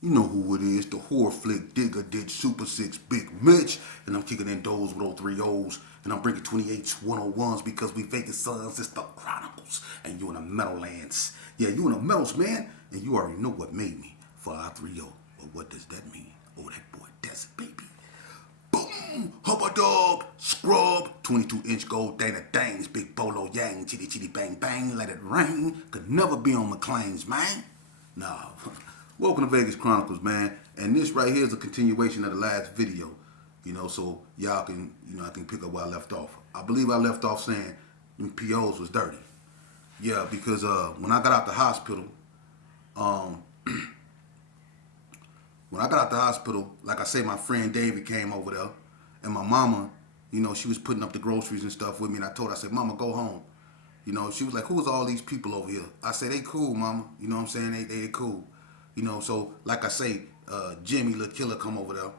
You know who it is, the horror flick digger did Super 6 Big Mitch. And I'm kicking in doors with 03 O's. And I'm bringing 28s, 101s because we vacant sons. It's the Chronicles. And you in the Meadowlands. Yeah, you in the Meadows, man. And you already know what made me for R3O. But what does that mean? Oh, that boy Desert, baby. Boom! Hubba dog, scrub, 22-inch gold Dana Dangs, big bolo yang, chitty chitty bang bang, let it rain. Could never be on McLean's, man. Nah. Welcome to Vegas Chronicles, man. And this right here is a continuation of the last video. So y'all can, I can pick up where I left off. I believe I left off saying POs was dirty. Yeah, because when I got out the hospital, um, like I say, my friend David came over there, and my mama, she was putting up the groceries and stuff with me, and I told her, I said, Mama, go home. She was like, who's all these people over here? I said, they cool, Mama. You know what I'm saying? They cool. So like I say, Jimmy, little killer, come over there.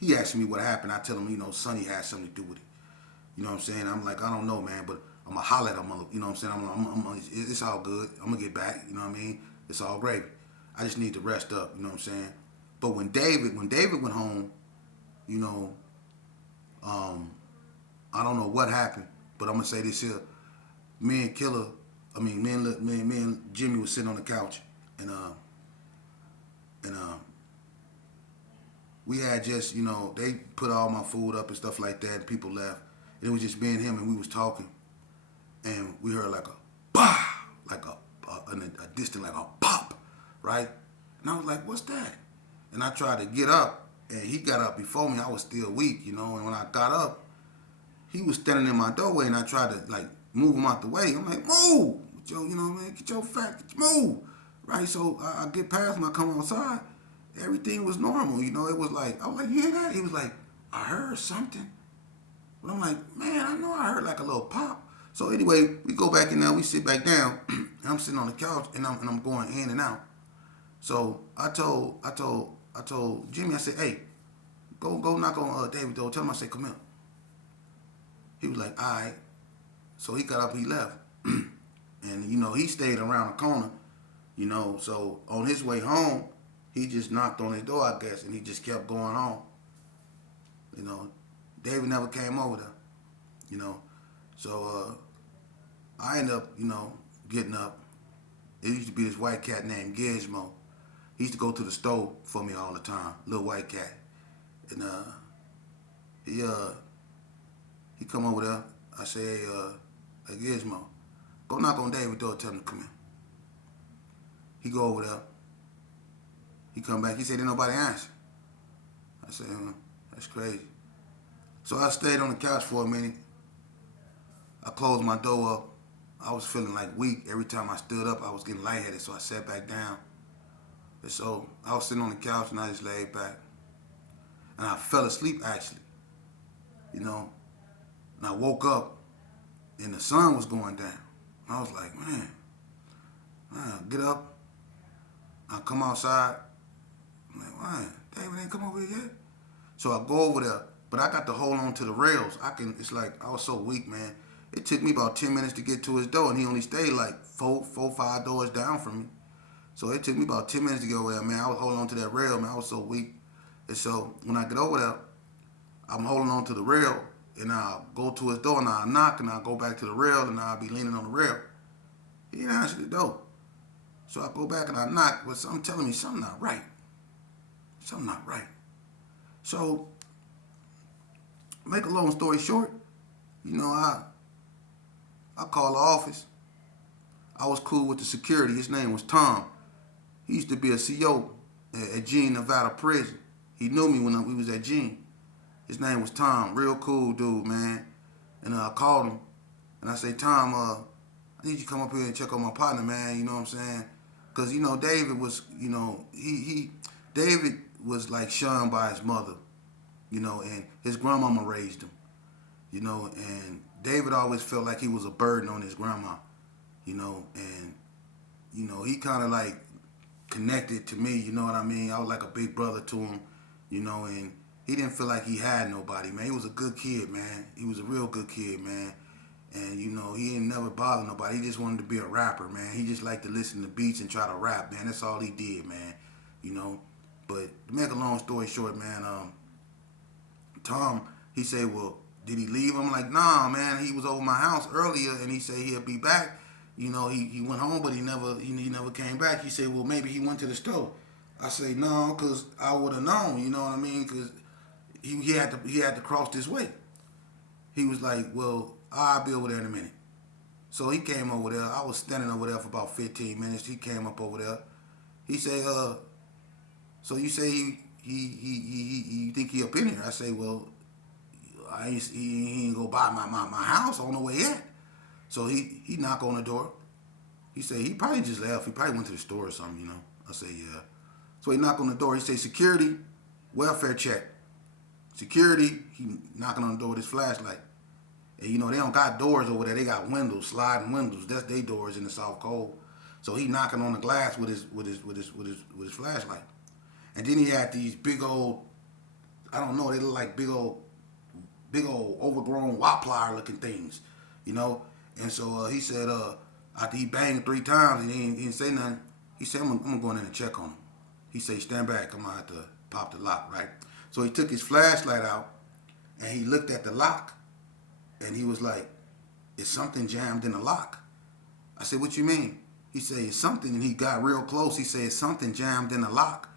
He asked me what happened. I tell him, Sonny had something to do with it. You know what I'm saying? I'm like, I don't know, man, but I'm going to holler at him. You know what I'm saying? It's all good. I'm going to get back. You know what I mean? It's all gravy. I just need to rest up. You know what I'm saying? But when David went home, you know, I don't know what happened, but I'm going to say this here. Me and Killer, me and Jimmy was sitting on the couch, and we had just, they put all my food up and stuff like that, and people left. And it was just me and him, and we was talking, and we heard like a bah, like a distant, like a pop, right? And I was like, what's that? And I tried to get up, and he got up before me. I was still weak, and when I got up, he was standing in my doorway, and I tried to like move him out the way. I'm like, move, Joe, man, get your fat, move, right? So I get past him, I come outside, everything was normal, It was like, I was like, you hear that? He was like, I heard something. But I'm like, man, I know I heard like a little pop. So anyway, we go back in there, we sit back down, and I'm sitting on the couch, and I'm going in and out. So I told Jimmy, I said, hey, go knock on David door. Tell him I said, come here. He was like, all right. So he got up, he left. And, he stayed around the corner, So on his way home, he just knocked on his door, I guess, and he just kept going home. David never came over there, So I ended up, getting up. There used to be this white cat named Gizmo. He used to go to the store for me all the time, little white cat. And he he come over there. I say, hey, Gizmo, go knock on David's door, tell him to come in. He go over there. He come back. He said, ain't nobody answer. I said, that's crazy. So I stayed on the couch for a minute. I closed my door up. I was feeling like weak. Every time I stood up, I was getting lightheaded, so I sat back down. And so I was sitting on the couch and I just laid back. And I fell asleep, actually. And I woke up and the sun was going down. And I was like, man, get up. I come outside. I'm like, man, David ain't come over here yet. So I go over there, but I got to hold on to the rails. It's like, I was so weak, man. It took me about 10 minutes to get to his door, and he only stayed like four, 5 doors down from me. So it took me about 10 minutes to get over there, man. I was holding on to that rail, man. I was so weak. And so when I get over there, I'm holding on to the rail, and I'll go to his door, and I'll knock, and I'll go back to the rail, and I'll be leaning on the rail. He didn't answer the door. So I go back and I knock, but something telling me something not right. Something not right. So, make a long story short, I called the office. I was cool with the security. His name was Tom. He used to be a CO at Gene, Nevada prison. He knew me when we was at Gene. His name was Tom. Real cool dude, man. And I called him, and I say, Tom, I need you to come up here and check on my partner, man. You know what I'm saying? Because, David was, David was like shunned by his mother, and his grandmama raised him, and David always felt like he was a burden on his grandma, and, he kind of like connected to me, you know what I mean? I was like a big brother to him, and he didn't feel like he had nobody, man. He was a good kid, man. He was a real good kid, man. And, he didn't never bother nobody. He just wanted to be a rapper, man. He just liked to listen to beats and try to rap, man. That's all he did, man. But to make a long story short, man, Tom, he said, well, did he leave? I'm like, nah, man, he was over my house earlier, and he said he'll be back. You know, he went home, but he never came back. He said, well, maybe he went to the store. I say, no, cause I would have known. You know what I mean? Cause he had to cross this way. He was like, well, I'll be over there in a minute. So he came over there. I was standing over there for about 15 minutes. He came up over there. He said, so you say you think he up in here? I say, well, he ain't go by my house. I don't know where he at. So he knock on the door. He say he probably just left. He probably went to the store or something, you know. I say, yeah. So he knock on the door. He say, security, welfare check. Security, he knocking on the door with his flashlight. And you know, they don't got doors over there. They got windows, sliding windows. That's their doors in the South Cove. So he knocking on the glass with his flashlight. And then he had these big old, I don't know, they look like big old overgrown wildflower looking things, you know. And so he said, after he banged 3 times and he didn't say nothing, he said, I'm gonna go in there and check on him. He said, stand back, I'm gonna have to pop the lock, right? So he took his flashlight out and he looked at the lock and he was like, is something jammed in the lock? I said, what you mean? He said, it's something, and he got real close. He said, something jammed in the lock.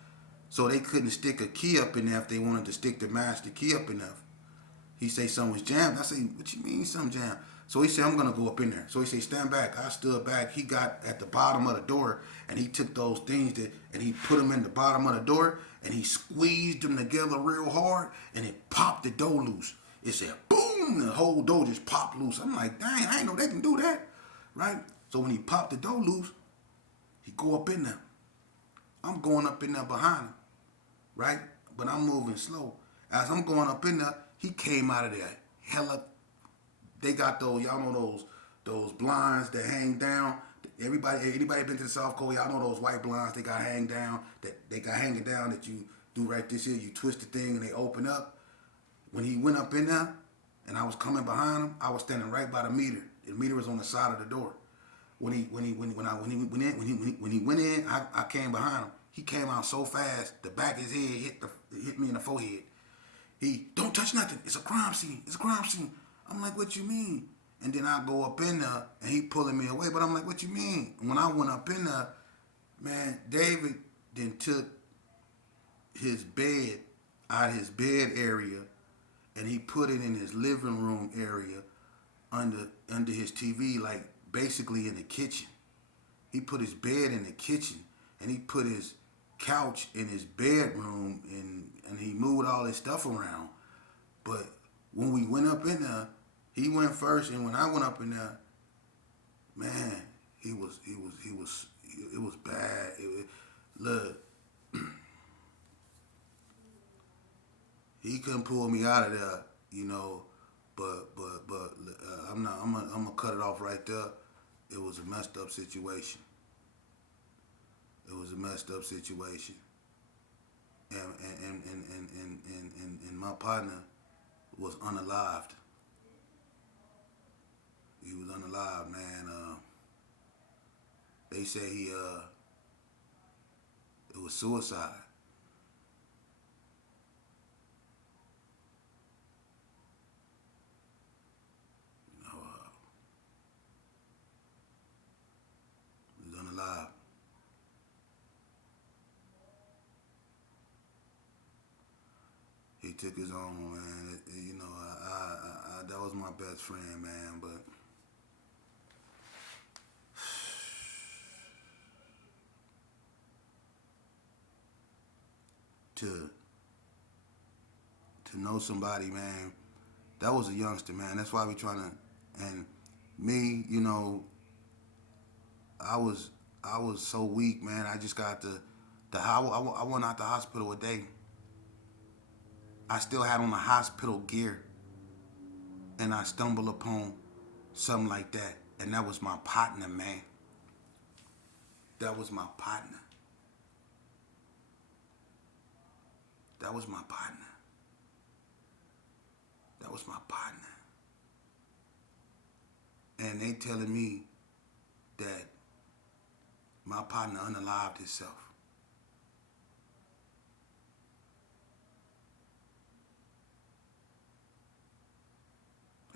So they couldn't stick a key up in there if they wanted to stick the master key up in there. He said something was jammed. I said, what you mean something jammed? So he said, I'm going to go up in there. So he said, stand back. I stood back. He got at the bottom of the door, and he took those things and he put them in the bottom of the door, and he squeezed them together real hard, and it popped the door loose. It said, boom, the whole door just popped loose. I'm like, dang, I ain't know they can do that, right? So when he popped the door loose, he go up in there. I'm going up in there behind him, right? But I'm moving slow. As I'm going up in there, he came out of there. Hella, they got those, y'all know those blinds that hang down. Anybody been to the South Cove, y'all know those white blinds they got hang down, that they got hanging down that you do right this here, you twist the thing and they open up. When he went up in there and I was coming behind him, I was standing right by the meter. The meter was on the side of the door. When he went in, I came behind him. He came out so fast, the back of his head hit me in the forehead. He, don't touch nothing. It's a crime scene. It's a crime scene. I'm like, what you mean? And then I go up in there, and he pulling me away. But I'm like, what you mean? When I went up in there, man, David then took his bed out of his bed area, and he put it in his living room area under his TV, like basically in the kitchen. He put his bed in the kitchen, and he put his couch in his bedroom, and he moved all his stuff around. But when we went up in there, he went first, and when I went up in there, man, it was bad. Look, he couldn't pull me out of there, you know. But I'm gonna cut it off right there. It was a messed up situation. It was a messed up situation. And my partner was unalived. He was unalived, man. They say it was suicide. You know, he was unalived. He took his own, man. You know, that was my best friend, man. But to know somebody, man, that was a youngster, man. That's why we trying to. And me, you know, I was so weak, man. I just got I went out the hospital a day. I still had on the hospital gear, and I stumbled upon something like that, and that was my partner, man. That was my partner. That was my partner. That was my partner. And they telling me that my partner unalived himself.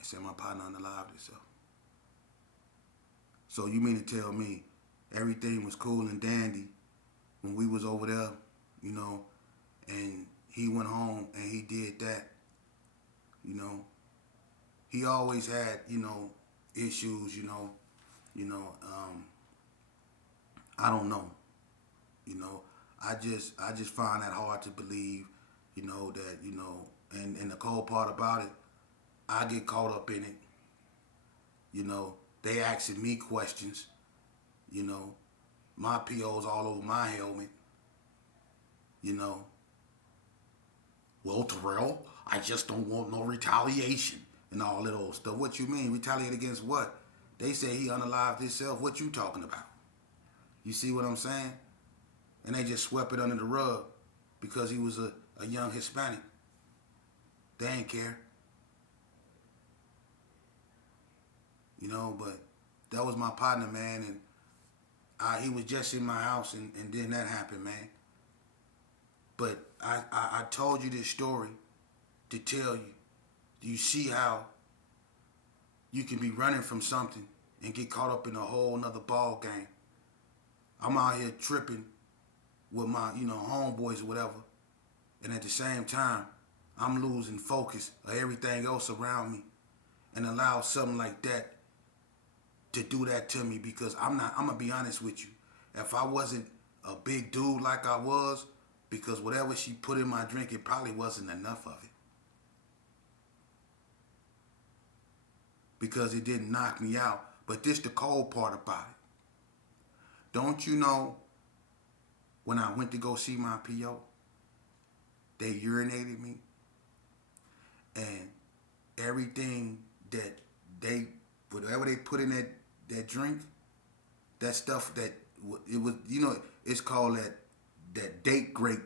said my partner unalived himself. So you mean to tell me everything was cool and dandy when we was over there, you know, and he went home and he did that, you know. He always had, you know, issues, you know, I don't know. You know, I just find that hard to believe, you know, that, you know, and the cold part about it, I get caught up in it. You know, they asking me questions, you know, my PO's all over my helmet, you know. Well, Terrell, I just don't want no retaliation and all that old stuff. What you mean? Retaliate against what? They say he unalived himself. What you talking about? You see what I'm saying? And they just swept it under the rug because he was a young Hispanic. They ain't care. You know, but that was my partner, man, and he was just in my house, and then that happened, man. But I told you this story to tell you, do you see how you can be running from something and get caught up in a whole nother ball game? I'm out here tripping with my, you know, homeboys or whatever, and at the same time, I'm losing focus of everything else around me and allow something like that to do that to me because I'm gonna be honest with you. If I wasn't a big dude like I was, because whatever she put in my drink, it probably wasn't enough of it. Because it didn't knock me out. But this the cold part about it. Don't you know when I went to go see my PO, they urinated me and everything that they, whatever they put in that drink, that stuff that it was, you know, it's called that date grape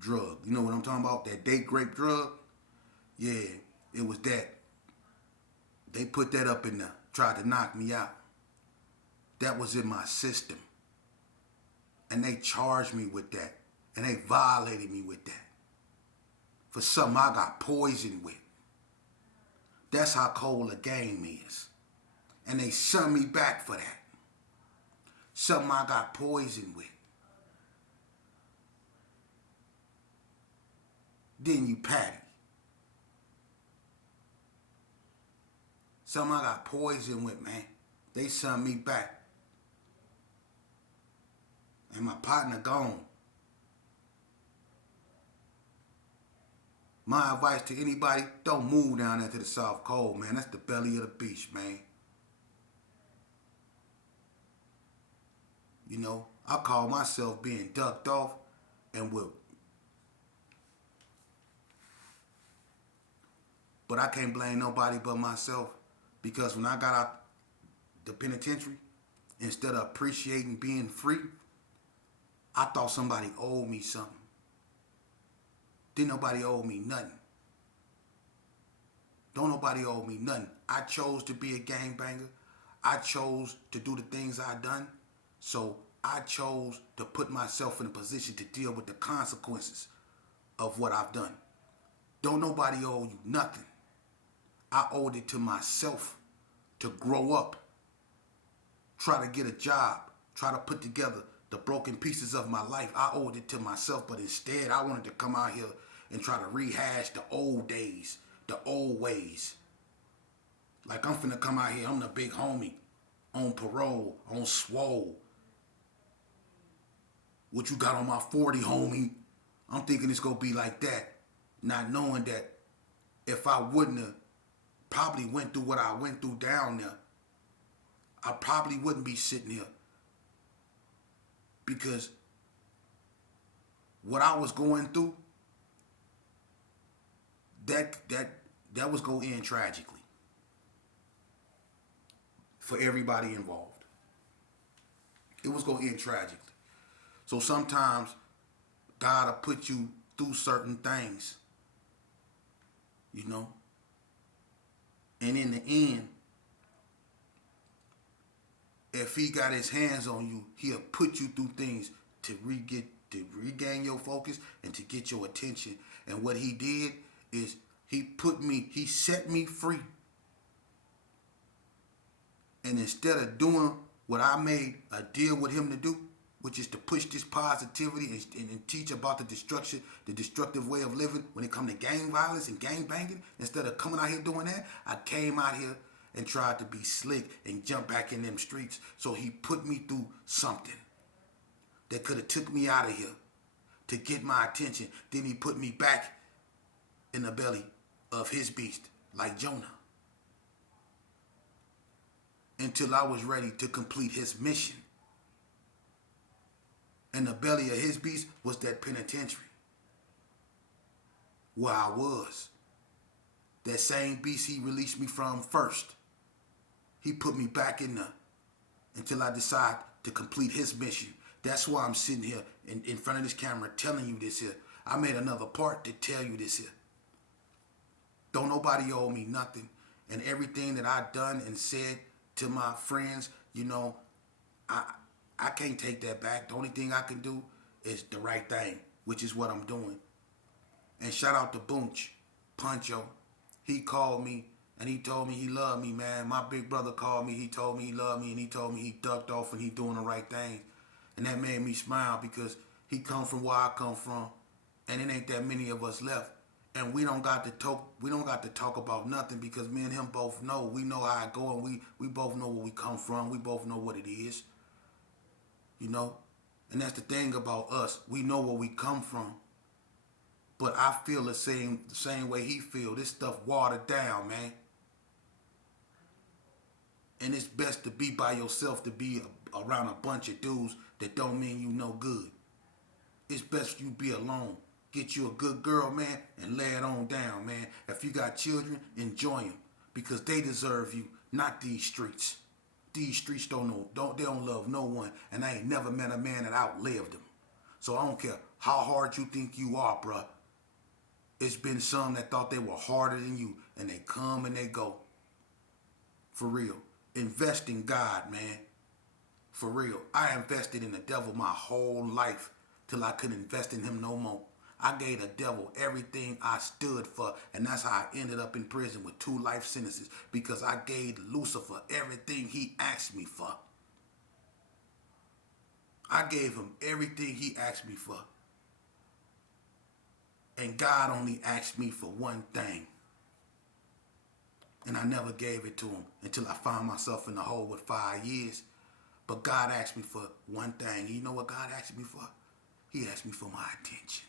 drug. You know what I'm talking about? That date grape drug? Yeah, it was that. They put that up in there, tried to knock me out. That was in my system. And they charged me with that. And they violated me with that. For something I got poisoned with. That's how cold the game is. And they sent me back for that. Something I got poisoned with. Then you patty. Something I got poisoned with, man. They sent me back. And my partner gone. My advice to anybody, don't move down there to the South Cove, man. That's the belly of the beast, man. You know, I call myself being ducked off and whipped. But I can't blame nobody but myself because when I got out the penitentiary, instead of appreciating being free, I thought somebody owed me something. Didn't nobody owe me nothing. Don't nobody owe me nothing. I chose to be a gangbanger. I chose to do the things I done. So I chose to put myself in a position to deal with the consequences of what I've done. Don't nobody owe you nothing. I owed it to myself to grow up, try to get a job, try to put together the broken pieces of my life. I owed it to myself, but instead I wanted to come out here and try to rehash the old days, the old ways. Like I'm finna come out here, I'm the big homie, on parole, on swole. What you got on my 40, homie? I'm thinking it's gonna be like that, not knowing that if I wouldn't have probably went through what I went through down there, I probably wouldn't be sitting here. Because what I was going through, that was going to end tragically for everybody involved. It was going to end tragically. So sometimes God will put you through certain things, you know. And in the end, if he got his hands on you, he'll put you through things to regain your focus and to get your attention. And what he did is he set me free And instead of doing what I made a deal with him to do, which is to push this positivity and teach about the destructive way of living when it comes to gang violence and gang banging, instead of coming out here doing that, I came out here and tried to be slick and jump back in them streets. So he put me through something that could have took me out of here to get my attention. Then he put me back in the belly of his beast, like Jonah, until I was ready to complete his mission. And the belly of his beast was that penitentiary where I was. That same beast he released me from first. He put me back in there until I decide to complete his mission. That's why I'm sitting here in front of this camera telling you this here. I made another part to tell you this here. Don't nobody owe me nothing. And everything that I've done and said to my friends, you know, I can't take that back. The only thing I can do is the right thing, which is what I'm doing. And shout out to Boonch, Pancho. He called me and he told me he loved me, man. My big brother called me. He told me he loved me and he told me he ducked off and he doing the right thing. And that made me smile because he come from where I come from, and it ain't that many of us left. And we don't got to talk. We don't got to talk about nothing because me and him both know. We know how I go, and we both know where we come from. We both know what it is. You know, and that's the thing about us. We know where we come from. But I feel the same way he feel. This stuff watered down, man. And it's best to be by yourself, to be around a bunch of dudes that don't mean you no good. It's best you be alone. Get you a good girl, man, and lay it on down, man. If you got children, enjoy them because they deserve you, not these streets. These streets they don't love no one, and I ain't never met a man that outlived them. So I don't care how hard you think you are, bruh. It's been some that thought they were harder than you, and they come and they go. For real. Invest in God, man. For real. I invested in the devil my whole life till I couldn't invest in him no more. I gave the devil everything I stood for, and that's how I ended up in prison with 2 life sentences, because I gave Lucifer everything he asked me for. I gave him everything he asked me for. And God only asked me for one thing. And I never gave it to him until I found myself in the hole with 5 years. But God asked me for one thing. You know what God asked me for? He asked me for my attention.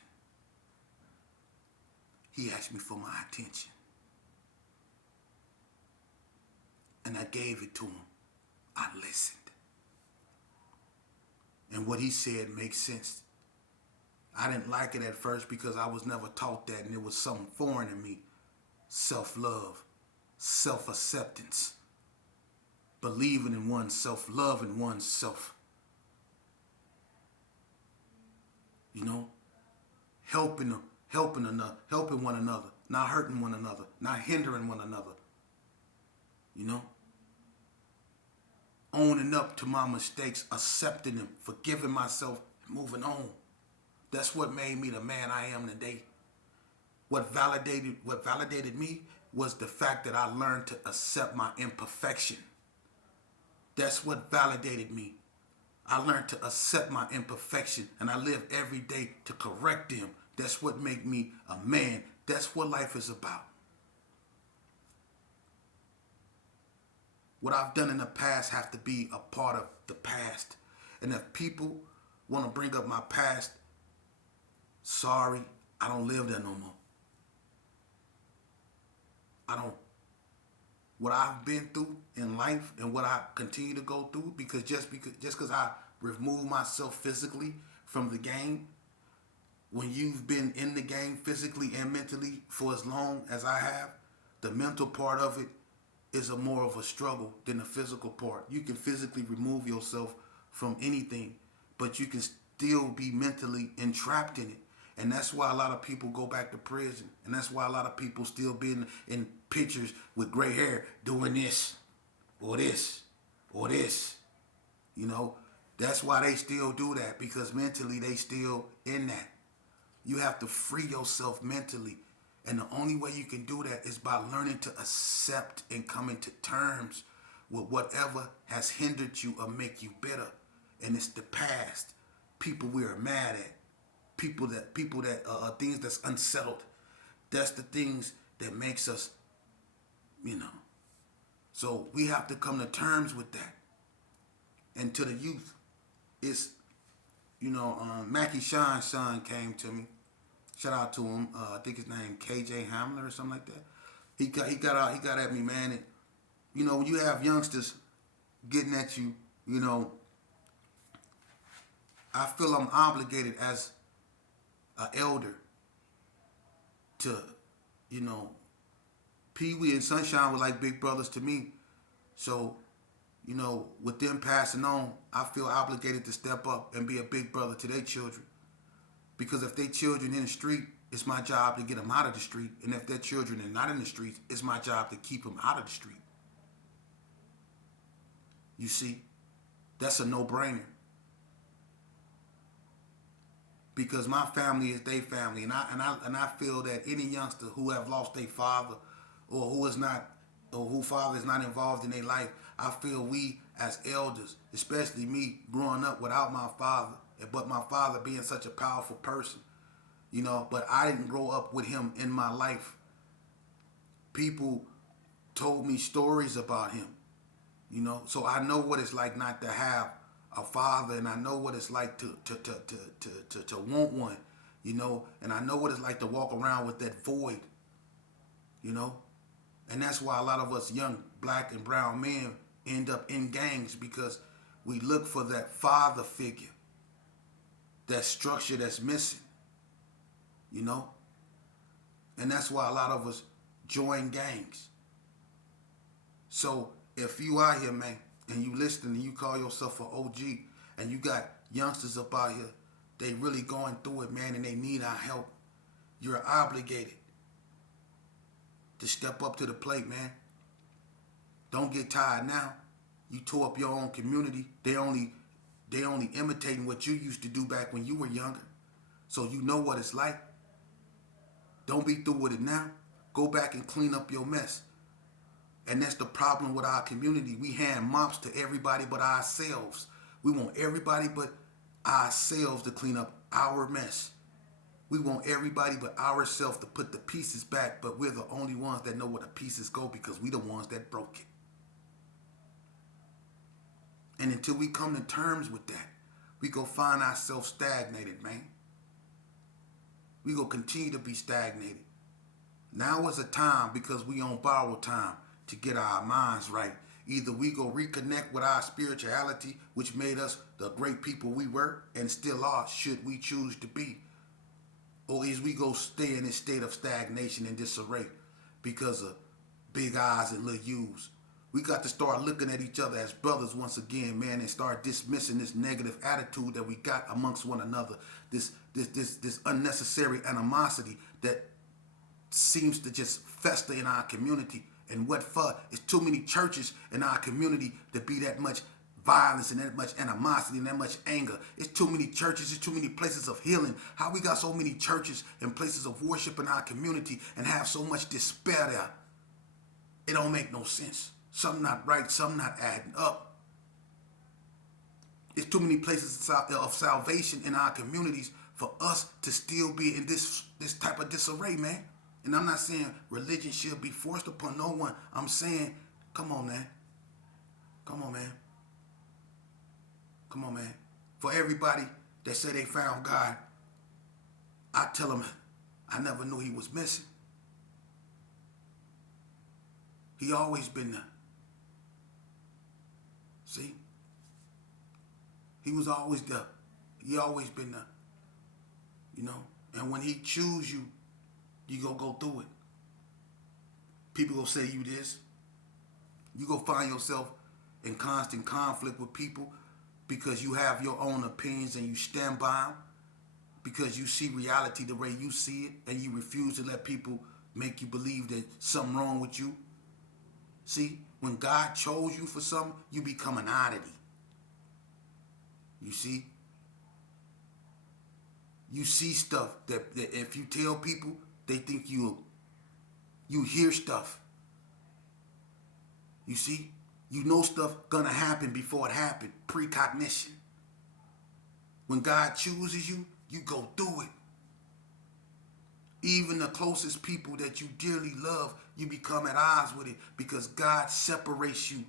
He asked me for my attention. And I gave it to him. I listened. And what he said makes sense. I didn't like it at first because I was never taught that, and it was something foreign to me. Self-love, self-acceptance, believing in oneself, loving oneself. You know, helping one another, not hurting one another, not hindering one another. You know, owning up to my mistakes, accepting them, forgiving myself, and moving on. That's what made me the man I am today. What validated me was the fact that I learned to accept my imperfection. That's what validated me. I learned to accept my imperfection, and I live every day to correct them. That's what made me a man. That's what life is about. What I've done in the past have to be a part of the past. And if people want to bring up my past, sorry, I don't live there no more. I don't. What I've been through in life and what I continue to go through, just because I remove myself physically from the game, when you've been in the game physically and mentally for as long as I have, the mental part of it is more of a struggle than the physical part. You can physically remove yourself from anything, but you can still be mentally entrapped in it. And that's why a lot of people go back to prison. And that's why a lot of people still be in pictures with gray hair doing this or this or this. You know, that's why they still do that, because mentally they still in that. You have to free yourself mentally. And the only way you can do that is by learning to accept and come into terms with whatever has hindered you or make you bitter. And it's the past, people we are mad at, people that things that's unsettled. That's the things that makes us, you know. So we have to come to terms with that. And to the youth, it's, Mackie Shine's son came to me. Shout out to him. I think his name KJ Hamler or something like that. He got at me, man. And, when you have youngsters getting at you, I feel I'm obligated as an elder to, you know, Pee Wee and Sunshine were like big brothers to me. So, with them passing on, I feel obligated to step up and be a big brother to their children. Because if their children in the street, it's my job to get them out of the street. And if their children are not in the streets, it's my job to keep them out of the street. You see, that's a no-brainer. Because my family is their family, and I feel that any youngster who have lost their father, or who father is not involved in their life, I feel we as elders, especially me growing up without my father, but my father being such a powerful person, but I didn't grow up with him in my life. People told me stories about him, so I know what it's like not to have a father, and I know what it's like to want one, and I know what it's like to walk around with that void, and that's why a lot of us young black and brown men end up in gangs, because we look for that father figure, that structure that's missing, and that's why a lot of us join gangs. So if you out here, man, and you listen and you call yourself an OG, and you got youngsters up out here, they really going through it, man, and they need our help, you're obligated to step up to the plate, man. Don't get tired now. You tore up your own community. They only imitating what you used to do back when you were younger. So you know what it's like. Don't be through with it now. Go back and clean up your mess. And that's the problem with our community. We hand mops to everybody but ourselves. We want everybody but ourselves to clean up our mess. We want everybody but ourselves to put the pieces back, but we're the only ones that know where the pieces go, because we the ones that broke it. And until we come to terms with that, we go find ourselves stagnated, man. We go continue to be stagnated. Now is a time, because we on borrowed time, to get our minds right. Either we go reconnect with our spirituality, which made us the great people we were and still are, should we choose to be, or is we go stay in this state of stagnation and disarray because of big eyes and little U's. We got to start looking at each other as brothers once again, man, and start dismissing this negative attitude that we got amongst one another. This unnecessary animosity that seems to just fester in our community. And what for? It's too many churches in our community to be that much violence and that much animosity and that much anger. It's too many churches. It's too many places of healing. How we got so many churches and places of worship in our community and have so much despair there? It don't make no sense. Something not right. Something not adding up. It's too many places of salvation in our communities for us to still be in this type of disarray, man. And I'm not saying religion should be forced upon no one. I'm saying, come on, man. Come on, man. Come on, man. For everybody that say they found God, I tell them, I never knew he was missing. He always been there. See? He was always there. He always been there. And when he choose you, you gonna go through it. People gonna say you this. You gonna find yourself in constant conflict with people because you have your own opinions and you stand by them, because you see reality the way you see it and you refuse to let people make you believe that something wrong with you. See, when God chose you for something, you become an oddity. You see? You see stuff that if you tell people, they think you hear stuff. You see? You know stuff gonna happen before it happened. Precognition. When God chooses you, you go through it. Even the closest people that you dearly love, you become at odds with it because God separates you.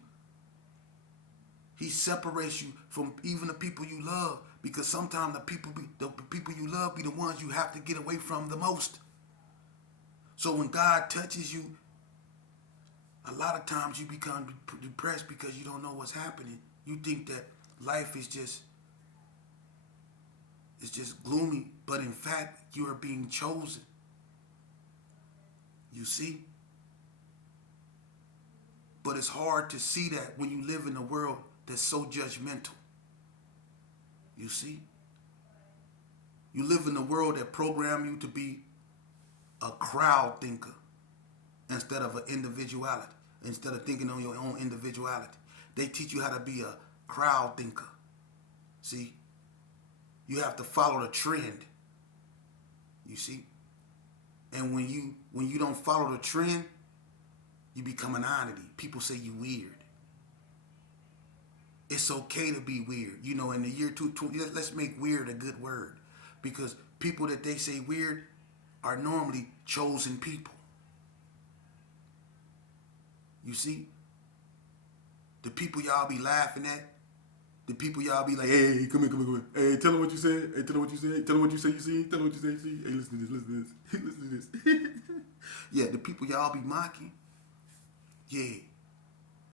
He separates you from even the people you love because sometimes the people you love be the ones you have to get away from the most. So when God touches you, a lot of times you become depressed because you don't know what's happening. You think that life is just it's just gloomy, but in fact you are being chosen. You see? But it's hard to see that when you live in a world that's so judgmental. You see? You live in a world that program you to be a crowd thinker instead of an individuality. Instead of thinking on your own individuality. They teach you how to be a crowd thinker. See? You have to follow the trend. You see? And when you don't follow the trend, you become an oddity. People say you weird. It's okay to be weird. You know, in the year 2020, let's make weird a good word. Because people that they say weird are normally chosen people. You see? The people y'all be laughing at, the people y'all be like, hey, come here. Hey, tell them what you said. Hey, tell them what you said. Tell them what you say you see. Tell them what you say you see. Hey, listen to this. Listen to this. listen to this. Yeah, the people y'all be mocking. Yeah,